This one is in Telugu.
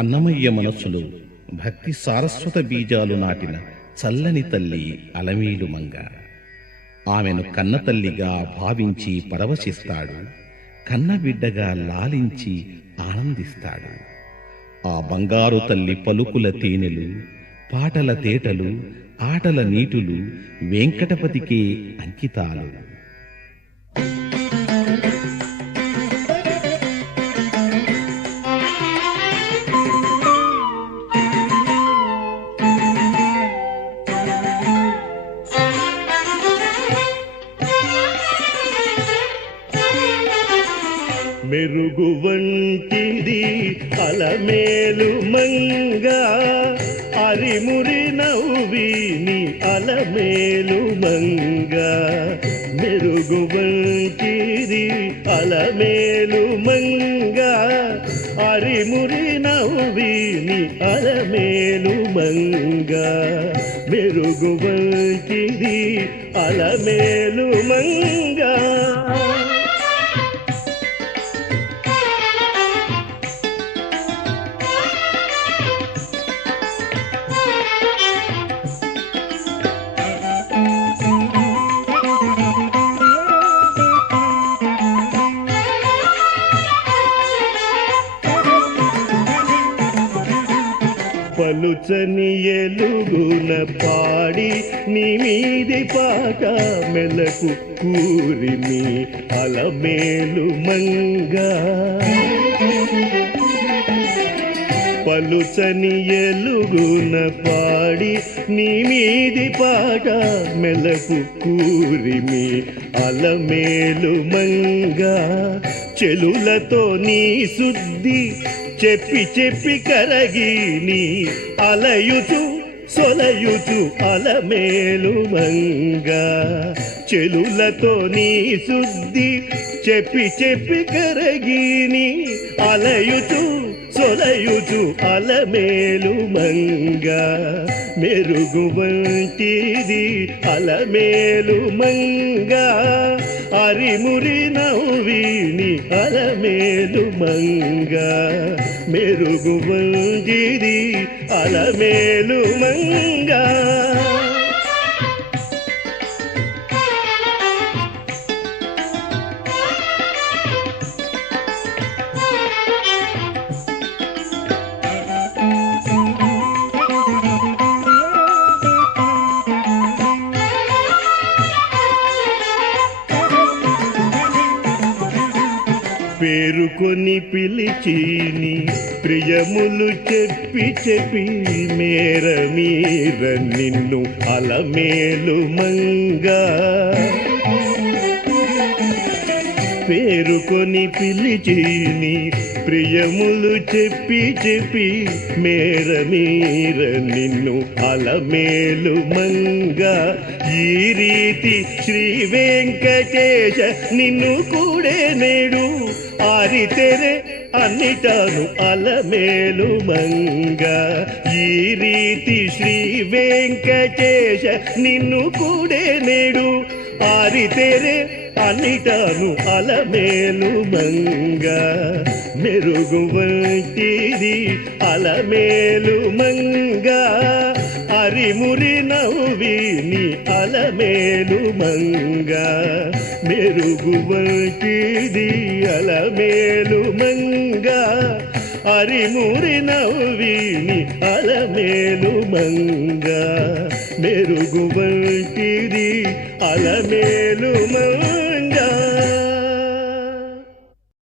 అన్నమయ్య మనస్సులో భక్తి సారస్వత బీజాలు నాటిన చల్లని తల్లి అలమేలు మంగ. ఆమెను కన్నతల్లిగా భావించి పరవశిస్తాడు, కన్నబిడ్డగా లాలించి ఆనందిస్తాడు. ఆ బంగారు తల్లి పలుకుల తేనెలు, పాటల తేటలు, ఆటల నీటులు వెంకటపతికే అంకితాలు. మెరుగు వంటిది అలమేలు మంగ, అరిమురి నవ్విని అలమేలు మంగ. మెరుగు వంటిది అలమేలు మంగ, అరిమురి నవ్విని అలమేలు మంగ. మెరుగు వంటిది అలమేలు మంగ. పలుచని ఎలుగున పాడి నీ మీది పాట మెలకు కూరిమి అలమేలు మంగ. పలుచని ఎలుగున పాడి నీ మీది పాట మెలకు కూరిమి అలమేలు మంగ. చెలులతో నీ శుద్ధి చెప్పి చెప్పి కరగి నీ అలయుచు సొలయుచు అలమేలు మంగ. చెలులతో నీ శుద్ధి చెప్పి చెప్పి కరగి నీ అలయుచు సొలయుచు అలమేలు మంగ. మెరుగు వంటిది అలమేలు మంగ, అరిమురి నవ్విని అలమేలు మంగ. మెరుగు వంటిది అలమేలు మంగ. పేరుకొని పిలిచిని ప్రియములు చెప్పి చెప్పి మేర మీర నిన్ను అలమేలు మంగ. పేరుకొని పిలిచిని ప్రియములు చెప్పి చెప్పి మేర మీర నిన్ను అలమేలు మంగ. ఈ రీతి శ్రీ వెంకటేశ నిన్ను కూడే నేడు ఆరితెరే అన్నిటాను అలమేలు మంగ. ఈ రీతి శ్రీ వెంకటేశ నిన్ను కూడే నేడు ఆరితెరే అన్నిటాను అలమేలు మంగ. మెరుగు వంటిది అలమేలు మంగ, అరిమురి నవ్విని అలమేలు మంగ. మెరుగు వంటిది అలమేలు మంగ, అరిమురి నవ్విని అలమేలు మంగ. మెరుగు వంటిది అలమేలు మంగ.